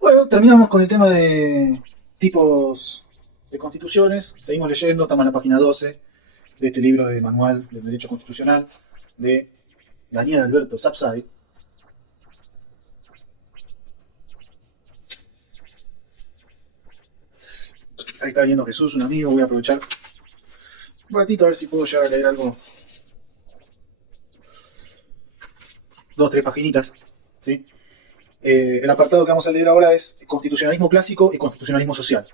Bueno, terminamos con el tema de tipos de constituciones. Seguimos leyendo, estamos en la página 12 de este libro de Manual del Derecho Constitucional de Daniel Alberto Sapsay. Ahí está viendo Jesús, un amigo. Voy a aprovechar un ratito a ver si puedo llegar a leer algo. Dos, tres paginitas. ¿Sí? El apartado que vamos a leer ahora es constitucionalismo clásico y constitucionalismo social.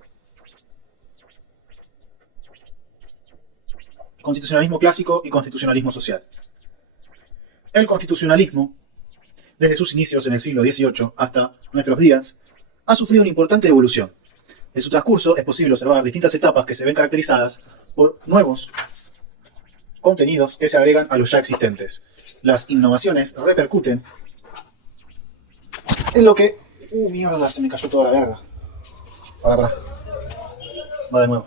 Constitucionalismo clásico y constitucionalismo social. El constitucionalismo, desde sus inicios en el siglo XVIII hasta nuestros días, ha sufrido una importante evolución. En su transcurso es posible observar distintas etapas que se ven caracterizadas por nuevos contenidos que se agregan a los ya existentes. Las innovaciones repercuten en lo que... mierda, se me cayó toda la verga. Pará. Va de nuevo.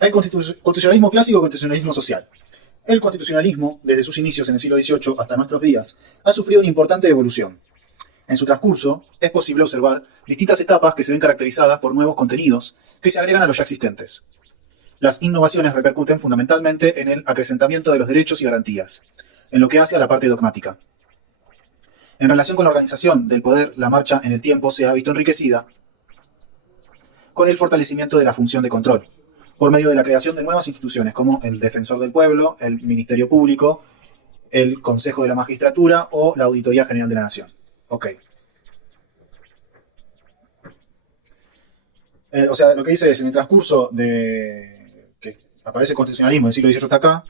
Hay constitucionalismo clásico y constitucionalismo social. El constitucionalismo, desde sus inicios en el siglo XVIII hasta nuestros días, ha sufrido una importante evolución. En su transcurso, es posible observar distintas etapas que se ven caracterizadas por nuevos contenidos que se agregan a los ya existentes. Las innovaciones repercuten fundamentalmente en el acrecentamiento de los derechos y garantías, en lo que hace a la parte dogmática. En relación con la organización del poder, la marcha en el tiempo se ha visto enriquecida con el fortalecimiento de la función de control, por medio de la creación de nuevas instituciones como el Defensor del Pueblo, el Ministerio Público, el Consejo de la Magistratura o la Auditoría General de la Nación. Ok. O sea, lo que dice es, en el transcurso de que aparece el constitucionalismo del siglo XVIII hasta acá,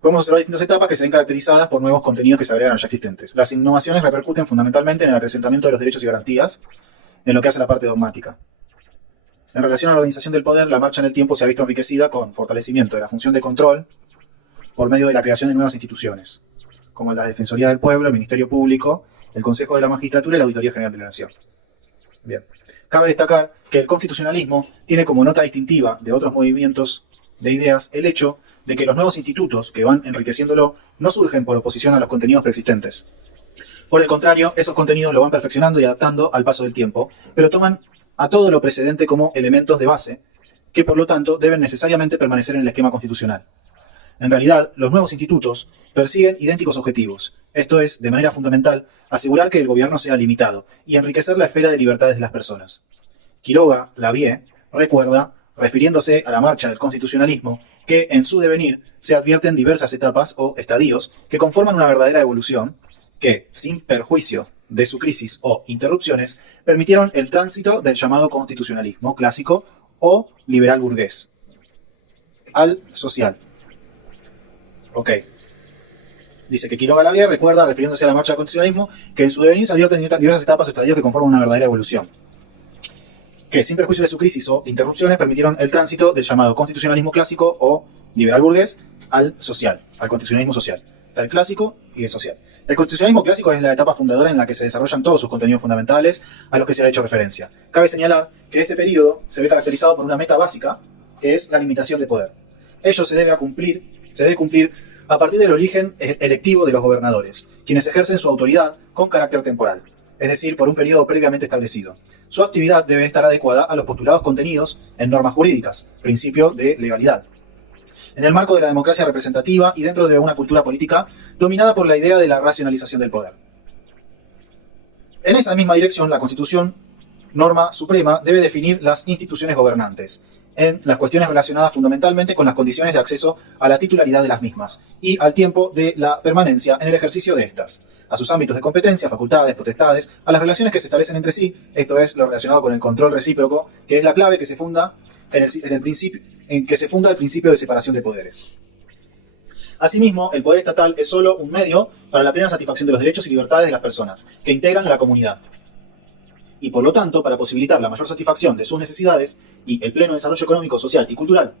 podemos observar distintas etapas que se ven caracterizadas por nuevos contenidos que se agregan a los ya existentes. Las innovaciones repercuten fundamentalmente en el acrecentamiento de los derechos y garantías, en lo que hace la parte dogmática. En relación a la organización del poder, la marcha en el tiempo se ha visto enriquecida con fortalecimiento de la función de control por medio de la creación de nuevas instituciones, como la Defensoría del Pueblo, el Ministerio Público, el Consejo de la Magistratura y la Auditoría General de la Nación. Bien. Cabe destacar que el constitucionalismo tiene como nota distintiva de otros movimientos de ideas el hecho de que los nuevos institutos que van enriqueciéndolo no surgen por oposición a los contenidos preexistentes. Por el contrario, esos contenidos lo van perfeccionando y adaptando al paso del tiempo, pero toman a todo lo precedente como elementos de base, que por lo tanto deben necesariamente permanecer en el esquema constitucional. En realidad, los nuevos institutos persiguen idénticos objetivos, esto es, de manera fundamental, asegurar que el gobierno sea limitado y enriquecer la esfera de libertades de las personas. Quiroga Lavie recuerda, refiriéndose a la marcha del constitucionalismo, que en su devenir se advierten diversas etapas o estadios que conforman una verdadera evolución que, sin perjuicio de su crisis o interrupciones, permitieron el tránsito del llamado constitucionalismo clásico o liberal burgués al social. Ok. Dice que Quiroga Lavie recuerda, refiriéndose a la marcha del constitucionalismo, que en su devenir se advierten diversas etapas o estadios que conforman una verdadera evolución, que sin perjuicio de su crisis o interrupciones permitieron el tránsito del llamado constitucionalismo clásico o liberal burgués al social, al constitucionalismo social. Está el clásico y el social. El constitucionalismo clásico es la etapa fundadora en la que se desarrollan todos sus contenidos fundamentales a los que se ha hecho referencia. Cabe señalar que este periodo se ve caracterizado por una meta básica, que es la limitación de poder. Ello se debe cumplir a partir del origen electivo de los gobernadores, quienes ejercen su autoridad con carácter temporal, es decir, por un periodo previamente establecido. Su actividad debe estar adecuada a los postulados contenidos en normas jurídicas, principio de legalidad, en el marco de la democracia representativa y dentro de una cultura política dominada por la idea de la racionalización del poder. En esa misma dirección, la Constitución, norma suprema, debe definir las instituciones gobernantes, en las cuestiones relacionadas fundamentalmente con las condiciones de acceso a la titularidad de las mismas y al tiempo de la permanencia en el ejercicio de estas, a sus ámbitos de competencia, facultades, potestades, a las relaciones que se establecen entre sí, esto es lo relacionado con el control recíproco, que es la clave que se funda en que se funda el principio de separación de poderes. Asimismo, el poder estatal es solo un medio para la plena satisfacción de los derechos y libertades de las personas que integran la comunidad, y por lo tanto para posibilitar la mayor satisfacción de sus necesidades y el pleno desarrollo económico, social y cultural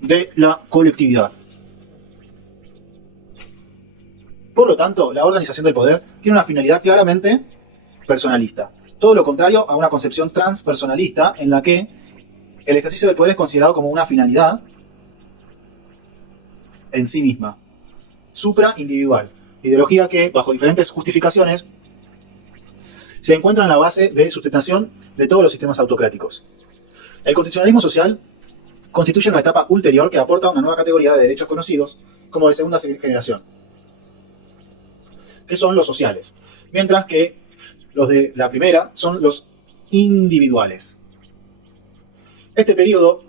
de la colectividad. Por lo tanto, la organización del poder tiene una finalidad claramente personalista, todo lo contrario a una concepción transpersonalista en la que el ejercicio del poder es considerado como una finalidad en sí misma, supraindividual, ideología que, bajo diferentes justificaciones, se encuentran en la base de sustentación de todos los sistemas autocráticos. El constitucionalismo social constituye una etapa ulterior que aporta una nueva categoría de derechos conocidos como de segunda generación, que son los sociales, mientras que los de la primera son los individuales. Este periodo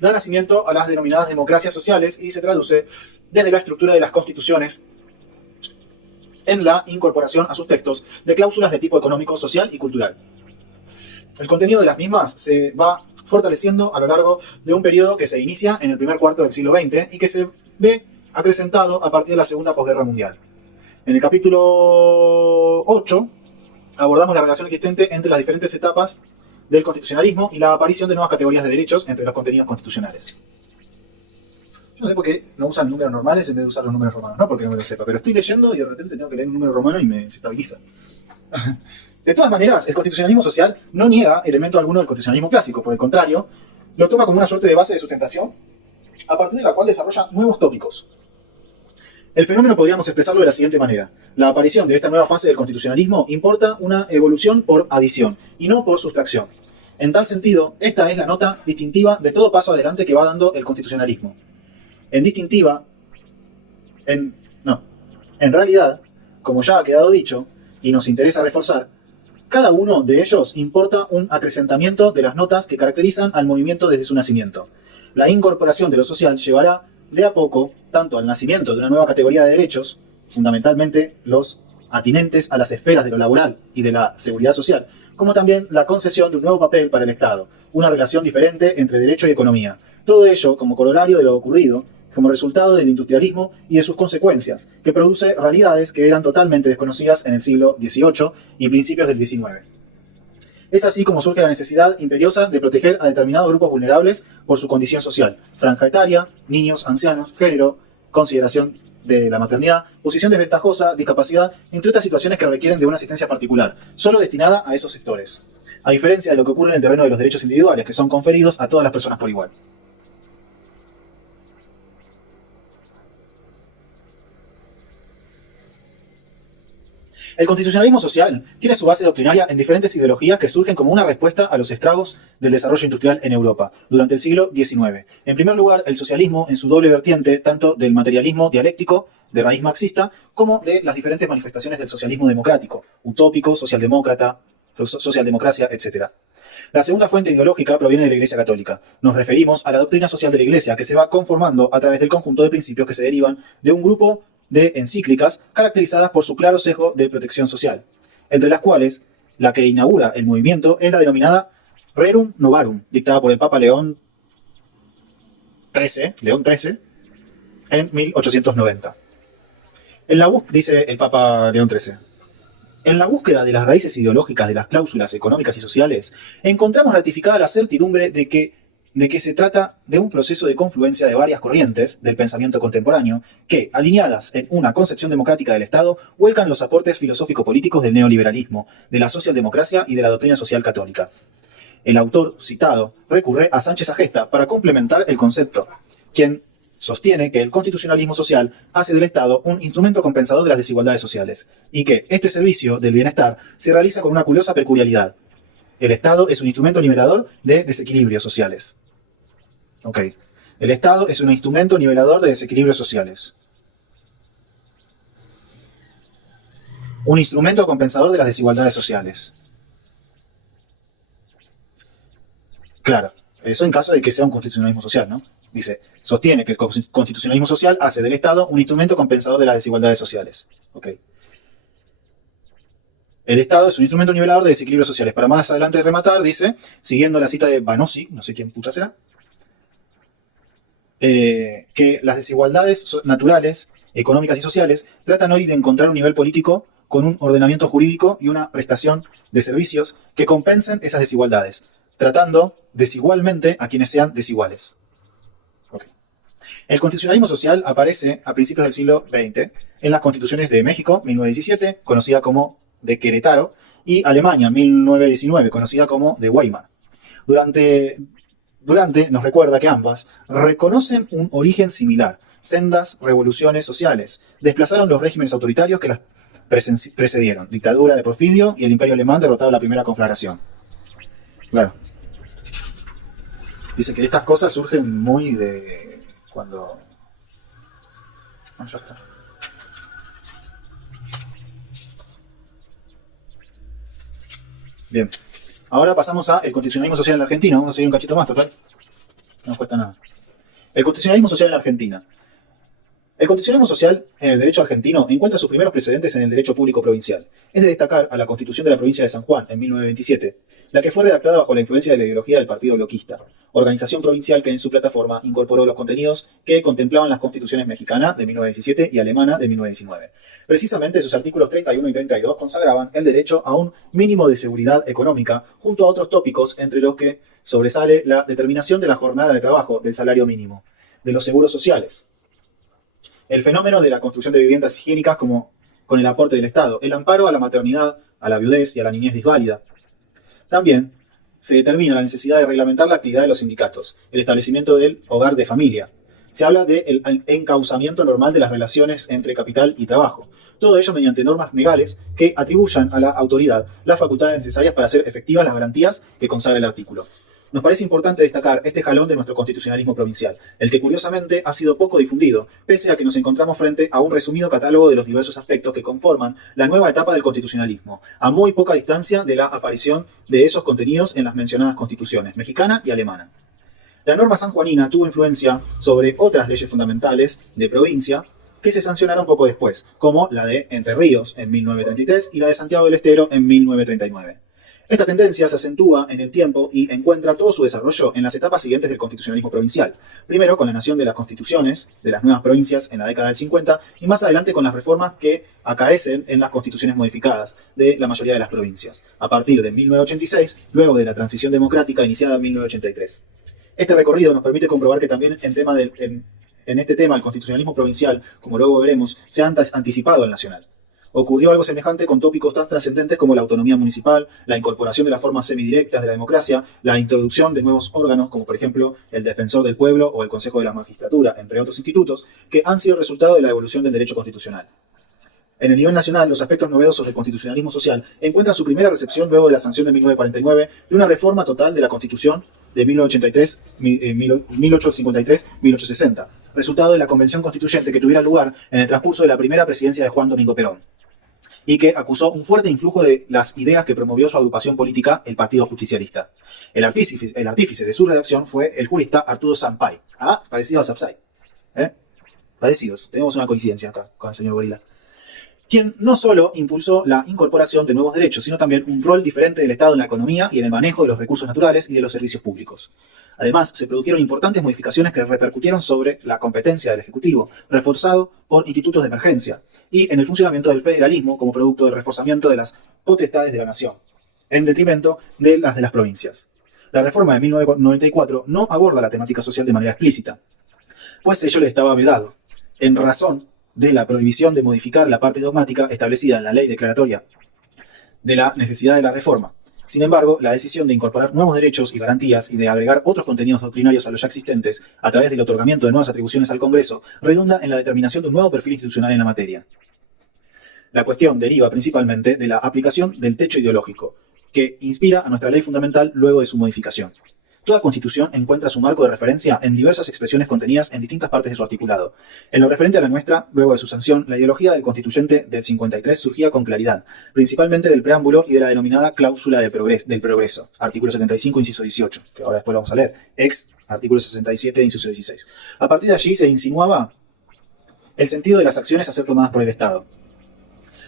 da nacimiento a las denominadas democracias sociales y se traduce desde la estructura de las constituciones en la incorporación a sus textos de cláusulas de tipo económico, social y cultural. El contenido de las mismas se va fortaleciendo a lo largo de un periodo que se inicia en el primer cuarto del siglo XX y que se ve acrecentado a partir de la Segunda Posguerra Mundial. En el capítulo 8 abordamos la relación existente entre las diferentes etapas del constitucionalismo y la aparición de nuevas categorías de derechos entre los contenidos constitucionales. Yo no sé por qué no usan números normales en vez de usar los números romanos, no porque no me lo sepa, pero estoy leyendo y de repente tengo que leer un número romano y me estabiliza. De todas maneras, el constitucionalismo social no niega elemento alguno del constitucionalismo clásico, por el contrario, lo toma como una suerte de base de sustentación a partir de la cual desarrolla nuevos tópicos. El fenómeno podríamos expresarlo de la siguiente manera. La aparición de esta nueva fase del constitucionalismo importa una evolución por adición y no por sustracción. En tal sentido, esta es la nota distintiva de todo paso adelante que va dando el constitucionalismo. En realidad, como ya ha quedado dicho, y nos interesa reforzar, cada uno de ellos importa un acrecentamiento de las notas que caracterizan al movimiento desde su nacimiento. La incorporación de lo social llevará de a poco tanto al nacimiento de una nueva categoría de derechos, fundamentalmente los atinentes a las esferas de lo laboral y de la seguridad social, como también la concesión de un nuevo papel para el Estado, una relación diferente entre derecho y economía. Todo ello como corolario de lo ocurrido, como resultado del industrialismo y de sus consecuencias, que produce realidades que eran totalmente desconocidas en el siglo XVIII y principios del XIX. Es así como surge la necesidad imperiosa de proteger a determinados grupos vulnerables por su condición social, franja etaria, niños, ancianos, género, consideración de la maternidad, posición desventajosa, discapacidad, entre otras situaciones que requieren de una asistencia particular, solo destinada a esos sectores, a diferencia de lo que ocurre en el terreno de los derechos individuales, que son conferidos a todas las personas por igual. El constitucionalismo social tiene su base doctrinaria en diferentes ideologías que surgen como una respuesta a los estragos del desarrollo industrial en Europa durante el siglo XIX. En primer lugar, el socialismo en su doble vertiente, tanto del materialismo dialéctico de raíz marxista, como de las diferentes manifestaciones del socialismo democrático, utópico, socialdemócrata, socialdemocracia, etc. La segunda fuente ideológica proviene de la Iglesia Católica. Nos referimos a la doctrina social de la Iglesia, que se va conformando a través del conjunto de principios que se derivan de un grupo de encíclicas caracterizadas por su claro sesgo de protección social, entre las cuales la que inaugura el movimiento es la denominada Rerum Novarum, dictada por el Papa León XIII, en 1890. Dice el Papa León XIII, en la búsqueda de las raíces ideológicas de las cláusulas económicas y sociales, encontramos ratificada la certidumbre de que se trata de un proceso de confluencia de varias corrientes del pensamiento contemporáneo que, alineadas en una concepción democrática del Estado, vuelcan los aportes filosófico-políticos del neoliberalismo, de la socialdemocracia y de la doctrina social católica. El autor citado recurre a Sánchez Agesta para complementar el concepto, quien sostiene que el constitucionalismo social hace del Estado un instrumento compensador de las desigualdades sociales y que este servicio del bienestar se realiza con una curiosa peculiaridad. El Estado es un instrumento nivelador de desequilibrios sociales. Ok. El Estado es un instrumento nivelador de desequilibrios sociales. Un instrumento compensador de las desigualdades sociales. Claro, eso en caso de que sea un constitucionalismo social, ¿no? Dice, sostiene que el constitucionalismo social hace del Estado un instrumento compensador de las desigualdades sociales. Ok. El Estado es un instrumento nivelador de desequilibrios sociales. Para más adelante rematar, dice, siguiendo la cita de Banossi, no sé quién puta será, que las desigualdades naturales, económicas y sociales tratan hoy de encontrar un nivel político con un ordenamiento jurídico y una prestación de servicios que compensen esas desigualdades, tratando desigualmente a quienes sean desiguales. Okay. El constitucionalismo social aparece a principios del siglo XX en las constituciones de México, 1917, conocida como de Querétaro, y Alemania, 1919, conocida como de Weimar. Durante nos recuerda que ambas reconocen un origen similar. Sendas revoluciones sociales desplazaron los regímenes autoritarios que las precedieron: dictadura de Porfirio y el Imperio Alemán derrotado en la Primera Conflagración. Claro. Dice que estas cosas surgen muy de cuando... No, ya está. Bien. Ahora pasamos a el constitucionalismo social en la Argentina. Vamos a seguir un cachito más, total. No nos cuesta nada. El constitucionalismo social en la Argentina. El constitucionalismo social en el derecho argentino encuentra sus primeros precedentes en el derecho público provincial. Es de destacar a la Constitución de la provincia de San Juan, en 1927, la que fue redactada bajo la influencia de la ideología del Partido Bloquista, organización provincial que en su plataforma incorporó los contenidos que contemplaban las constituciones mexicana de 1917 y alemana de 1919. Precisamente sus artículos 31 y 32 consagraban el derecho a un mínimo de seguridad económica, junto a otros tópicos entre los que sobresale la determinación de la jornada de trabajo, del salario mínimo, de los seguros sociales, el fenómeno de la construcción de viviendas higiénicas como con el aporte del Estado, el amparo a la maternidad, a la viudez y a la niñez disválida. También se determina la necesidad de reglamentar la actividad de los sindicatos, el establecimiento del hogar de familia. Se habla del encauzamiento normal de las relaciones entre capital y trabajo. Todo ello mediante normas legales que atribuyan a la autoridad las facultades necesarias para hacer efectivas las garantías que consagra el artículo. Nos parece importante destacar este jalón de nuestro constitucionalismo provincial, el que curiosamente ha sido poco difundido, pese a que nos encontramos frente a un resumido catálogo de los diversos aspectos que conforman la nueva etapa del constitucionalismo, a muy poca distancia de la aparición de esos contenidos en las mencionadas constituciones, mexicana y alemana. La norma sanjuanina tuvo influencia sobre otras leyes fundamentales de provincia que se sancionaron poco después, como la de Entre Ríos en 1933 y la de Santiago del Estero en 1939. Esta tendencia se acentúa en el tiempo y encuentra todo su desarrollo en las etapas siguientes del constitucionalismo provincial. Primero con la nación de las constituciones de las nuevas provincias en la década del 50 y más adelante con las reformas que acaecen en las constituciones modificadas de la mayoría de las provincias, a partir de 1986, luego de la transición democrática iniciada en 1983. Este recorrido nos permite comprobar que también en este tema el constitucionalismo provincial, como luego veremos, se ha anticipado al nacional. Ocurrió algo semejante con tópicos tan trascendentes como la autonomía municipal, la incorporación de las formas semidirectas de la democracia, la introducción de nuevos órganos como por ejemplo el Defensor del Pueblo o el Consejo de la Magistratura, entre otros institutos, que han sido resultado de la evolución del derecho constitucional. En el nivel nacional, los aspectos novedosos del constitucionalismo social encuentran su primera recepción luego de la sanción de 1949 de una reforma total de la Constitución de 1853-1860, resultado de la Convención Constituyente que tuviera lugar en el transcurso de la primera presidencia de Juan Domingo Perón, y que acusó un fuerte influjo de las ideas que promovió su agrupación política, el Partido Justicialista. El artífice de su redacción fue el jurista Arturo Sampay. Ah, parecido a Sapsay. Parecidos. Tenemos una coincidencia acá con el señor Gorila. Quien no solo impulsó la incorporación de nuevos derechos, sino también un rol diferente del Estado en la economía y en el manejo de los recursos naturales y de los servicios públicos. Además, se produjeron importantes modificaciones que repercutieron sobre la competencia del Ejecutivo, reforzado por institutos de emergencia, y en el funcionamiento del federalismo como producto del reforzamiento de las potestades de la nación, en detrimento de las de las provincias. La reforma de 1994 no aborda la temática social de manera explícita, pues ello le estaba vedado, en razón de la prohibición de modificar la parte dogmática establecida en la ley declaratoria de la necesidad de la reforma. Sin embargo, la decisión de incorporar nuevos derechos y garantías y de agregar otros contenidos doctrinarios a los ya existentes a través del otorgamiento de nuevas atribuciones al Congreso redunda en la determinación de un nuevo perfil institucional en la materia. La cuestión deriva principalmente de la aplicación del techo ideológico, que inspira a nuestra ley fundamental luego de su modificación. Toda constitución encuentra su marco de referencia en diversas expresiones contenidas en distintas partes de su articulado. En lo referente a la nuestra, luego de su sanción, la ideología del constituyente del 53 surgía con claridad, principalmente del preámbulo y de la denominada cláusula del progreso, artículo 75, inciso 18, que ahora después lo vamos a leer, ex artículo 67, inciso 16. A partir de allí se insinuaba el sentido de las acciones a ser tomadas por el Estado.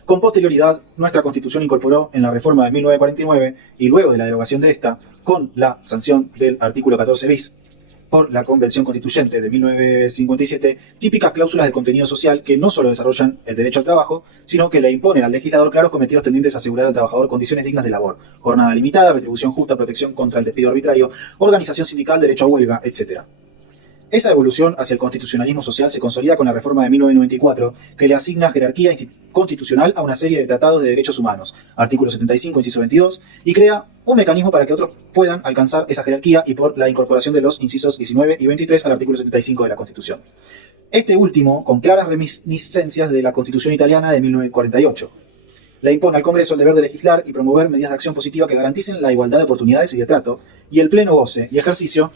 Con posterioridad, nuestra Constitución incorporó en la reforma de 1949 y luego de la derogación de esta, con la sanción del artículo 14 bis por la Convención Constituyente de 1957, típicas cláusulas de contenido social que no solo desarrollan el derecho al trabajo, sino que le imponen al legislador claros cometidos tendientes a asegurar al trabajador condiciones dignas de labor, jornada limitada, retribución justa, protección contra el despido arbitrario, organización sindical, derecho a huelga, etc. Esa evolución hacia el constitucionalismo social se consolida con la reforma de 1994, que le asigna jerarquía constitucional a una serie de tratados de derechos humanos, artículo 75, inciso 22, y crea un mecanismo para que otros puedan alcanzar esa jerarquía y por la incorporación de los incisos 19 y 23 al artículo 75 de la Constitución. Este último con claras reminiscencias de la Constitución italiana de 1948. le impone al Congreso el deber de legislar y promover medidas de acción positiva que garanticen la igualdad de oportunidades y de trato, y el pleno goce y ejercicio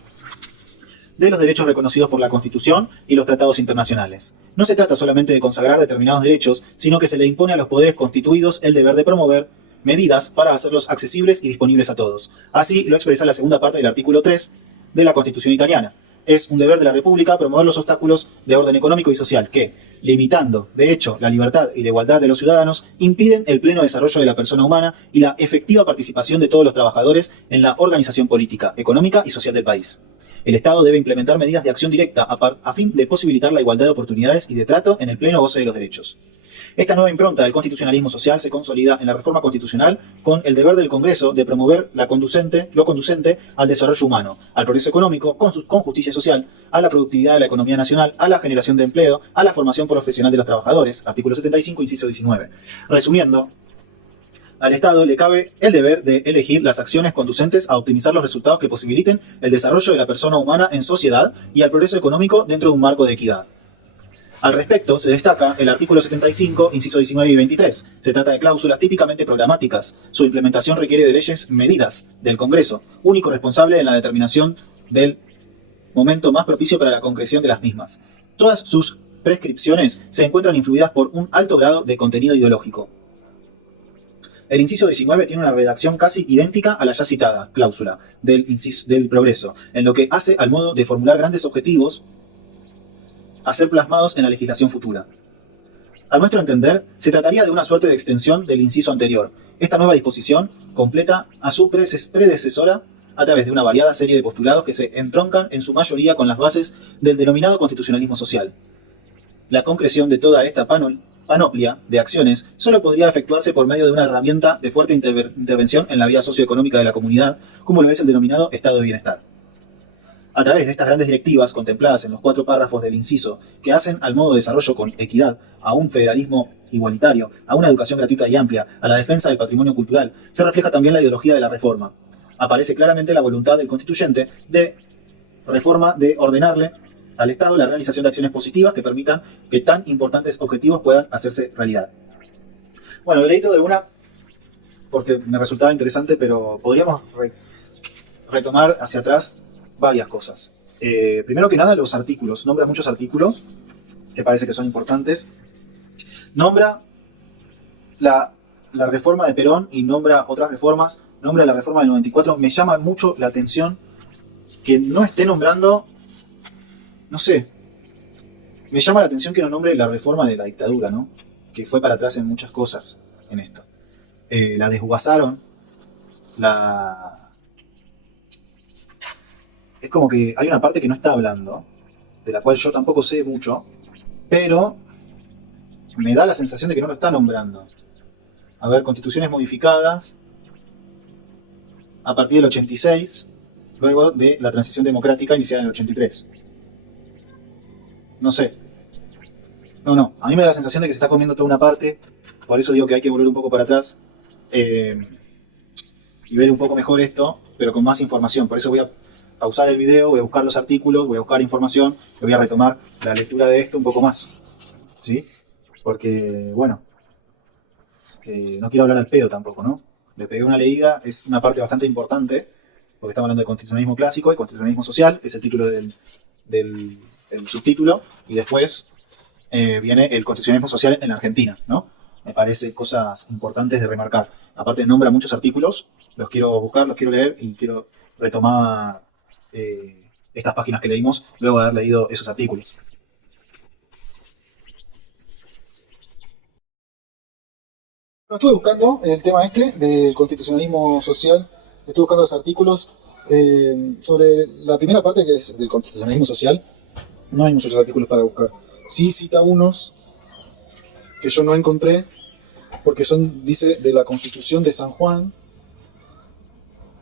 de los derechos reconocidos por la Constitución y los tratados internacionales. No se trata solamente de consagrar determinados derechos, sino que se le impone a los poderes constituidos el deber de promover medidas para hacerlos accesibles y disponibles a todos. Así lo expresa la segunda parte del artículo 3 de la Constitución italiana. Es un deber de la República promover los obstáculos de orden económico y social que, limitando, de hecho, la libertad y la igualdad de los ciudadanos, impiden el pleno desarrollo de la persona humana y la efectiva participación de todos los trabajadores en la organización política, económica y social del país. El Estado debe implementar medidas de acción directa a fin de posibilitar la igualdad de oportunidades y de trato en el pleno goce de los derechos. Esta nueva impronta del constitucionalismo social se consolida en la reforma constitucional con el deber del Congreso de promover lo conducente al desarrollo humano, al progreso económico con justicia social, a la productividad de la economía nacional, a la generación de empleo, a la formación profesional de los trabajadores, artículo 75, inciso 19. Resumiendo, al Estado le cabe el deber de elegir las acciones conducentes a optimizar los resultados que posibiliten el desarrollo de la persona humana en sociedad y al progreso económico dentro de un marco de equidad. Al respecto, se destaca el artículo 75, inciso 19 y 23. Se trata de cláusulas típicamente programáticas. Su implementación requiere de leyes medidas del Congreso, único responsable en la determinación del momento más propicio para la concreción de las mismas. Todas sus prescripciones se encuentran influidas por un alto grado de contenido ideológico. El inciso 19 tiene una redacción casi idéntica a la ya citada cláusula del progreso, en lo que hace al modo de formular grandes objetivos a ser plasmados en la legislación futura. A nuestro entender, se trataría de una suerte de extensión del inciso anterior. Esta nueva disposición completa a su predecesora a través de una variada serie de postulados que se entroncan en su mayoría con las bases del denominado constitucionalismo social. La concreción de toda esta panoplia de acciones solo podría efectuarse por medio de una herramienta de fuerte intervención en la vida socioeconómica de la comunidad, como lo es el denominado estado de bienestar. A través de estas grandes directivas contempladas en los 4 párrafos del inciso, que hacen al modo de desarrollo con equidad, a un federalismo igualitario, a una educación gratuita y amplia, a la defensa del patrimonio cultural, se refleja también la ideología de la reforma. Aparece claramente la voluntad del constituyente de reforma de ordenarle al Estado la realización de acciones positivas que permitan que tan importantes objetivos puedan hacerse realidad. Bueno, leí todo de una porque me resultaba interesante, pero podríamos retomar hacia atrás varias cosas. Primero que nada, los artículos. Nombra muchos artículos que parece que son importantes. Nombra la reforma de Perón y nombra otras reformas. Nombra la reforma del 94. Me llama mucho la atención que no esté nombrando, no sé, me llama la atención que no nombre la reforma de la dictadura, ¿no? Que fue para atrás en muchas cosas en esto. La desguazaron, es como que hay una parte que no está hablando, de la cual yo tampoco sé mucho, pero me da la sensación de que no lo está nombrando. A ver, constituciones modificadas a partir del 86, luego de la transición democrática iniciada en el 83. No sé. No, a mí me da la sensación de que se está comiendo toda una parte, por eso digo que hay que volver un poco para atrás y ver un poco mejor esto, pero con más información. Por eso voy a pausar el video, voy a buscar los artículos, voy a buscar información, y voy a retomar la lectura de esto un poco más, ¿sí? Porque, bueno, no quiero hablar al pedo tampoco, ¿no? Le pegué una leída, es una parte bastante importante, porque estamos hablando de constitucionalismo clásico y constitucionalismo social, que es el título del subtítulo, y después viene el constitucionalismo social en Argentina, ¿no? Me parece cosas importantes de remarcar. Aparte nombra muchos artículos, los quiero buscar, los quiero leer y quiero retomar estas páginas que leímos luego de haber leído esos artículos. Estuve buscando el tema del constitucionalismo social, estuve buscando los artículos sobre la primera parte que es del constitucionalismo social. No hay muchos artículos para buscar. Sí cita unos que yo no encontré porque dice de la Constitución de San Juan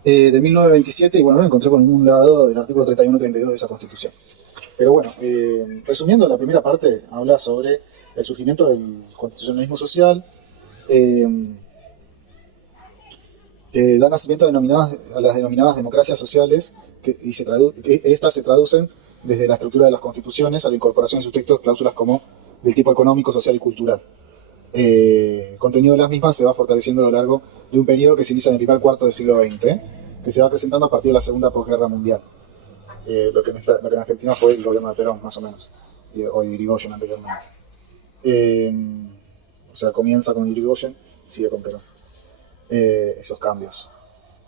de 1927 y bueno, no lo encontré por ningún lado del artículo 31-32 de esa Constitución. Pero bueno, resumiendo, la primera parte habla sobre el surgimiento del constitucionalismo social, que da nacimiento a las denominadas democracias sociales, que estas se traducen desde la estructura de las constituciones a la incorporación en sus textos cláusulas como del tipo económico, social y cultural. El contenido de las mismas se va fortaleciendo a lo largo de un periodo que se inicia en el primer cuarto del siglo XX, que se va presentando a partir de la Segunda Posguerra Mundial. Lo que en Argentina fue el gobierno de Perón, más o menos, o de Irigoyen anteriormente. O sea, comienza con Irigoyen, sigue con Perón. Esos cambios.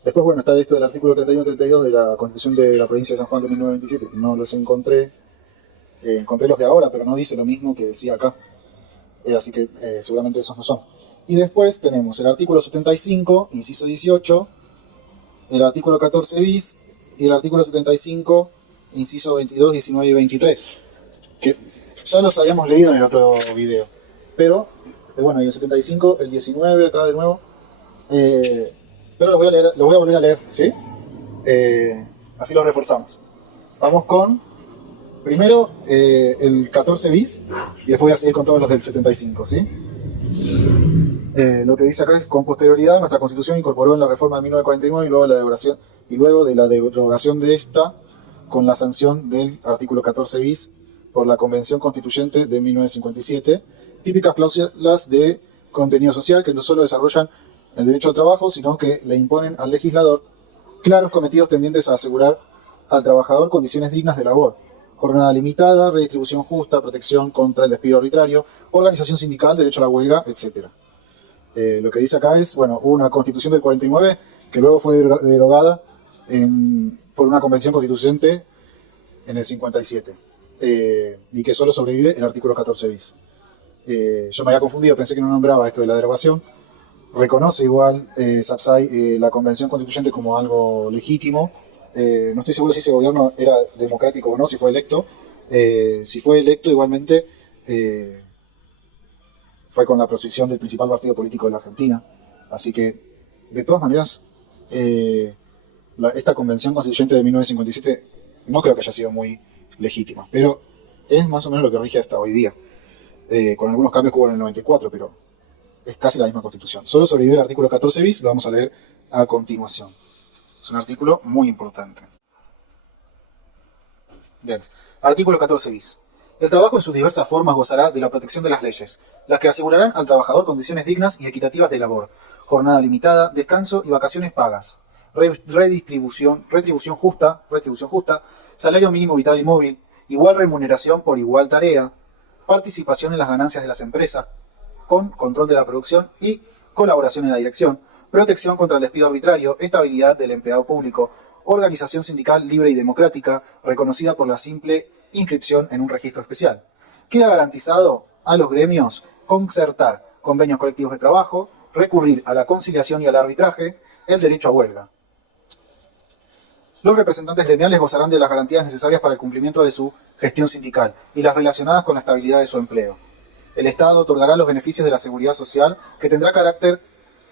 Después, bueno, está esto del artículo 31-32 de la Constitución de la Provincia de San Juan de 1927. No los encontré. Encontré los de ahora, pero no dice lo mismo que decía acá. Así que seguramente esos no son. Y después tenemos el artículo 75, inciso 18, el artículo 14 bis y el artículo 75, inciso 22, 19 y 23. Que ya los habíamos leído en el otro video. Pero, bueno, y el 75, el 19 acá de nuevo. Pero lo voy a volver a leer, ¿sí? Así lo reforzamos. Vamos con, primero, el 14 bis y después voy a seguir con todos los del 75, ¿sí? Lo que dice acá es: con posterioridad nuestra Constitución incorporó en la reforma de 1949 y luego de la derogación de esta con la sanción del artículo 14 bis por la Convención Constituyente de 1957, típicas cláusulas de contenido social que no solo desarrollan el derecho al trabajo, sino que le imponen al legislador claros cometidos tendientes a asegurar al trabajador condiciones dignas de labor, jornada limitada, redistribución justa, protección contra el despido arbitrario, organización sindical, derecho a la huelga, etc. Lo que dice acá es, bueno, hubo una Constitución del 49 que luego fue derogada por una Convención Constituyente en el 57, y que solo sobrevive el artículo 14 bis. Yo me había confundido, pensé que no nombraba esto de la derogación. Reconoce igual Sapsay la Convención Constituyente como algo legítimo. No estoy seguro si ese gobierno era democrático o no, si fue electo. Si fue electo, igualmente fue con la proscripción del principal partido político de la Argentina. Así que, de todas maneras, esta Convención Constituyente de 1957 no creo que haya sido muy legítima, pero es más o menos lo que rige hasta hoy día, con algunos cambios que hubo en el 94, pero es casi la misma Constitución. Solo sobrevive el artículo 14 bis, lo vamos a leer a continuación. Es un artículo muy importante. Bien, artículo 14 bis. El trabajo en sus diversas formas gozará de la protección de las leyes, las que asegurarán al trabajador condiciones dignas y equitativas de labor, jornada limitada, descanso y vacaciones pagas, retribución justa, salario mínimo vital y móvil, igual remuneración por igual tarea, participación en las ganancias de las empresas, con control de la producción y colaboración en la dirección, protección contra el despido arbitrario, estabilidad del empleado público, organización sindical libre y democrática, reconocida por la simple inscripción en un registro especial. Queda garantizado a los gremios concertar convenios colectivos de trabajo, recurrir a la conciliación y al arbitraje, el derecho a huelga. Los representantes gremiales gozarán de las garantías necesarias para el cumplimiento de su gestión sindical y las relacionadas con la estabilidad de su empleo. El Estado otorgará los beneficios de la seguridad social, que tendrá carácter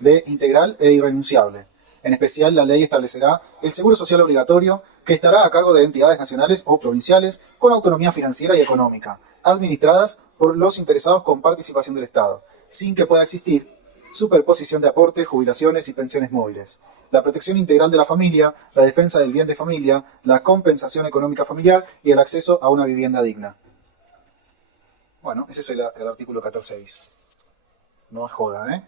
de integral e irrenunciable. En especial, la ley establecerá el seguro social obligatorio, que estará a cargo de entidades nacionales o provinciales con autonomía financiera y económica, administradas por los interesados con participación del Estado, sin que pueda existir superposición de aportes, jubilaciones y pensiones móviles. La protección integral de la familia, la defensa del bien de familia, la compensación económica familiar y el acceso a una vivienda digna. Bueno, ese es el artículo 14 bis. No es joda, ¿eh?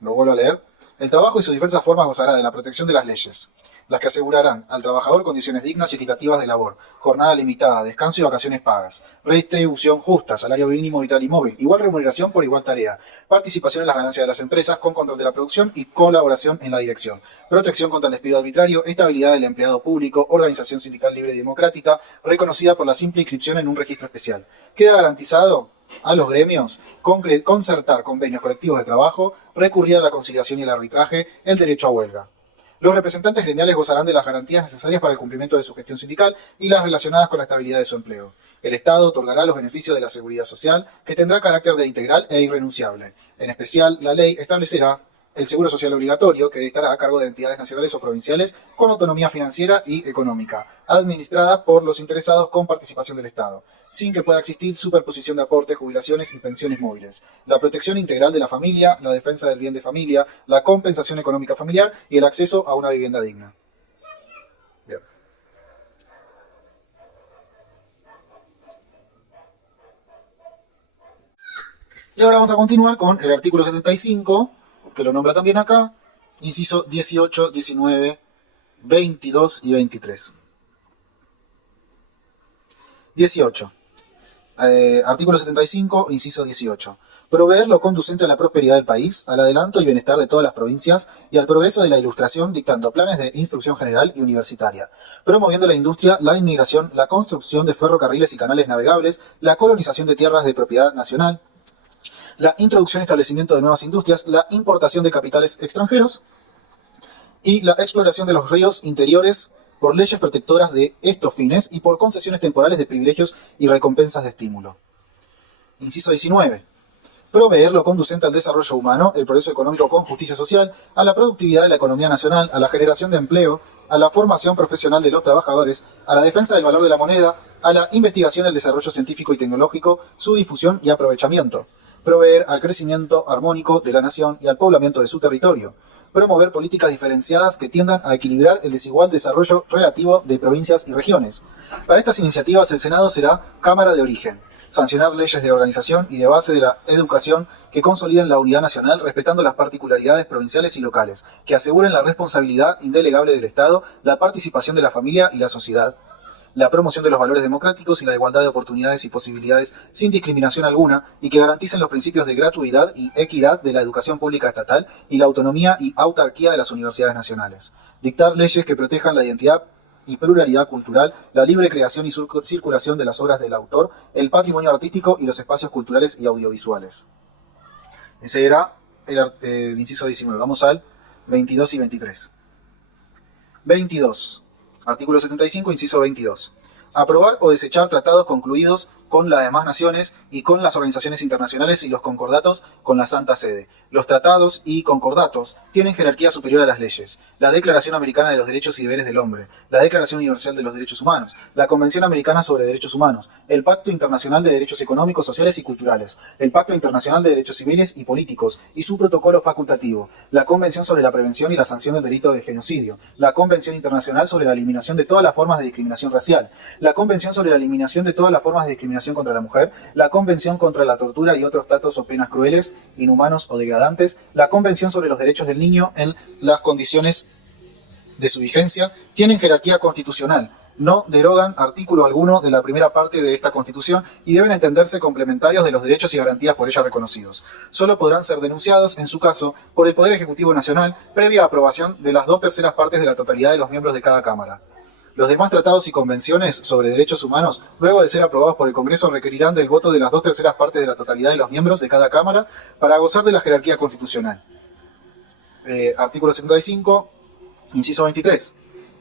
Lo vuelvo a leer. El trabajo y sus diversas formas gozará de la protección de las leyes, las que asegurarán al trabajador condiciones dignas y equitativas de labor, jornada limitada, descanso y vacaciones pagas, redistribución justa, salario mínimo vital y móvil, igual remuneración por igual tarea, participación en las ganancias de las empresas con control de la producción y colaboración en la dirección, protección contra el despido arbitrario, estabilidad del empleado público, organización sindical libre y democrática, reconocida por la simple inscripción en un registro especial. Queda garantizado a los gremios concertar convenios colectivos de trabajo, recurrir a la conciliación y el arbitraje, el derecho a huelga. Los representantes gremiales gozarán de las garantías necesarias para el cumplimiento de su gestión sindical y las relacionadas con la estabilidad de su empleo. El Estado otorgará los beneficios de la seguridad social, que tendrá carácter de integral e irrenunciable. En especial, la ley establecerá el seguro social obligatorio, que estará a cargo de entidades nacionales o provinciales con autonomía financiera y económica, administrada por los interesados con participación del Estado, sin que pueda existir superposición de aportes, jubilaciones y pensiones móviles. La protección integral de la familia, la defensa del bien de familia, la compensación económica familiar y el acceso a una vivienda digna. Bien. Y ahora vamos a continuar con el artículo 75, que lo nombra también acá, inciso 18, 19, 22 y 23. 18. Artículo 75, inciso 18. Proveer lo conducente a la prosperidad del país, al adelanto y bienestar de todas las provincias y al progreso de la ilustración, dictando planes de instrucción general y universitaria, promoviendo la industria, la inmigración, la construcción de ferrocarriles y canales navegables, la colonización de tierras de propiedad nacional, la introducción y establecimiento de nuevas industrias, la importación de capitales extranjeros y la exploración de los ríos interiores por leyes protectoras de estos fines y por concesiones temporales de privilegios y recompensas de estímulo. Inciso 19. Proveer lo conducente al desarrollo humano, el progreso económico con justicia social, a la productividad de la economía nacional, a la generación de empleo, a la formación profesional de los trabajadores, a la defensa del valor de la moneda, a la investigación, el desarrollo científico y tecnológico, su difusión y aprovechamiento. Proveer al crecimiento armónico de la nación y al poblamiento de su territorio. Promover políticas diferenciadas que tiendan a equilibrar el desigual desarrollo relativo de provincias y regiones. Para estas iniciativas el Senado será Cámara de Origen. Sancionar leyes de organización y de base de la educación que consoliden la unidad nacional respetando las particularidades provinciales y locales, que aseguren la responsabilidad indelegable del Estado, la participación de la familia y la sociedad, la promoción de los valores democráticos y la igualdad de oportunidades y posibilidades sin discriminación alguna y que garanticen los principios de gratuidad y equidad de la educación pública estatal y la autonomía y autarquía de las universidades nacionales. Dictar leyes que protejan la identidad y pluralidad cultural, la libre creación y circulación de las obras del autor, el patrimonio artístico y los espacios culturales y audiovisuales. Ese era el inciso 19. Vamos al 22 y 23. 22. Artículo 75, inciso 22. Aprobar o desechar tratados concluidos con las demás naciones y con las organizaciones internacionales y los concordatos con la Santa Sede. Los tratados y concordatos tienen jerarquía superior a las leyes. La Declaración Americana de los Derechos y Deberes del Hombre, la Declaración Universal de los Derechos Humanos, la Convención Americana sobre Derechos Humanos, el Pacto Internacional de Derechos Económicos, Sociales y Culturales, el Pacto Internacional de Derechos Civiles y Políticos y su protocolo facultativo, la Convención sobre la Prevención y la Sanción del Delito de Genocidio, la Convención Internacional sobre la Eliminación de todas las formas de discriminación racial, la Convención sobre la Eliminación de todas las formas de discriminación contra la mujer, la Convención contra la tortura y otros tratos o penas crueles, inhumanos o degradantes, la Convención sobre los Derechos del Niño en las condiciones de su vigencia, tienen jerarquía constitucional, no derogan artículo alguno de la primera parte de esta Constitución y deben entenderse complementarios de los derechos y garantías por ella reconocidos. Solo podrán ser denunciados, en su caso, por el Poder Ejecutivo Nacional, previa aprobación de las 2/3 partes de la totalidad de los miembros de cada Cámara. Los demás tratados y convenciones sobre derechos humanos, luego de ser aprobados por el Congreso, requerirán del voto de las 2/3 partes de la totalidad de los miembros de cada Cámara para gozar de la jerarquía constitucional. Artículo 75, inciso 23.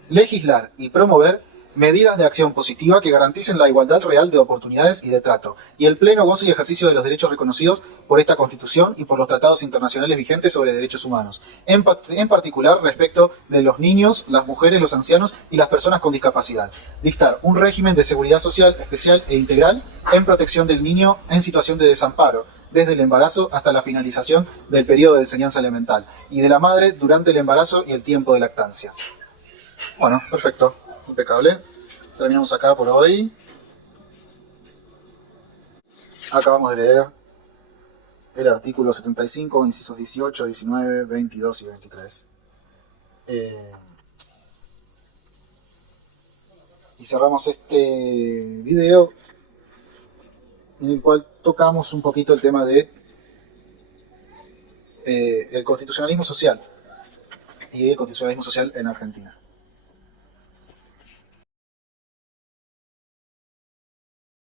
Legislar y promover medidas de acción positiva que garanticen la igualdad real de oportunidades y de trato, y el pleno goce y ejercicio de los derechos reconocidos por esta Constitución y por los tratados internacionales vigentes sobre derechos humanos, en particular respecto de los niños, las mujeres, los ancianos y las personas con discapacidad. Dictar un régimen de seguridad social especial e integral en protección del niño en situación de desamparo, desde el embarazo hasta la finalización del periodo de enseñanza elemental, y de la madre durante el embarazo y el tiempo de lactancia. Bueno, perfecto. Impecable. Terminamos acá por hoy. Acabamos de leer el artículo 75, incisos 18, 19, 22 y 23. Y cerramos este video en el cual tocamos un poquito el tema de el constitucionalismo social y el constitucionalismo social en Argentina.